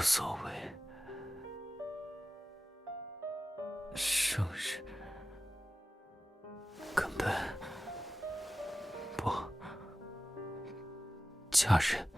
无所谓。生日根本不，家人。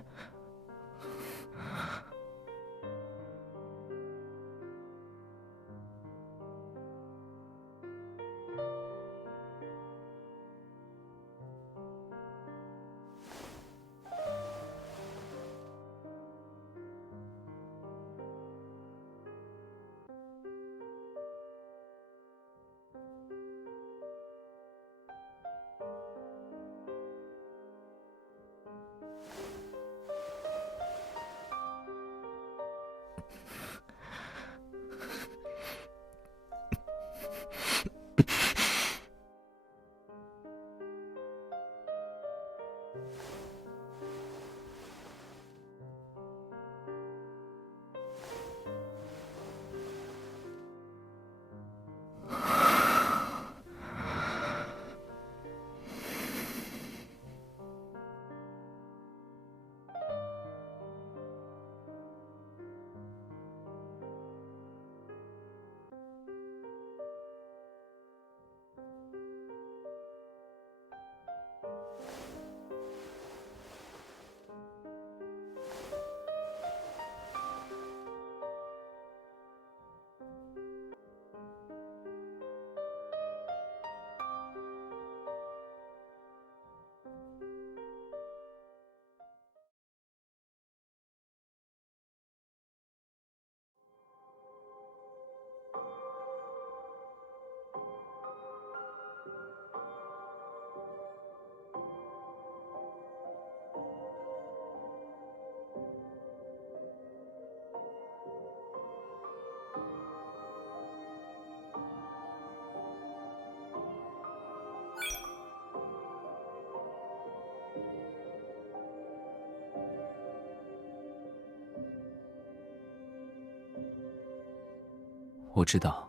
我知道，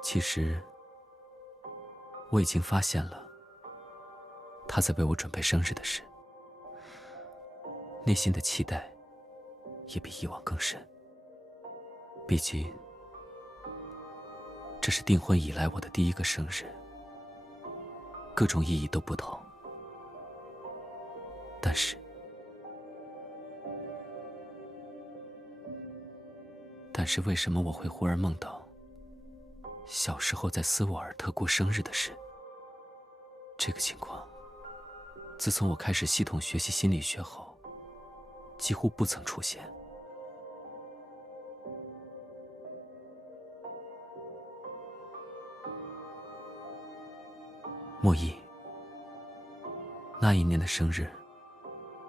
其实我已经发现了他在为我准备生日的事，内心的期待也比以往更深。毕竟这是订婚以来我的第一个生日，各种意义都不同。但是为什么我会忽然梦到小时候在斯沃尔特过生日的事？这个情况自从我开始系统学习心理学后几乎不曾出现。莫弈，那一年的生日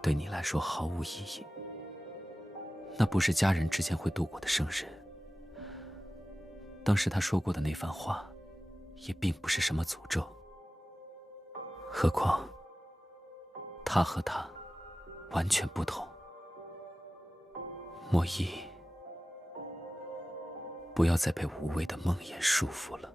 对你来说毫无意义，那不是家人之间会度过的生日。当时他说过的那番话也并不是什么诅咒，何况他和他完全不同。莫弈，不要再被无谓的梦魇束缚了。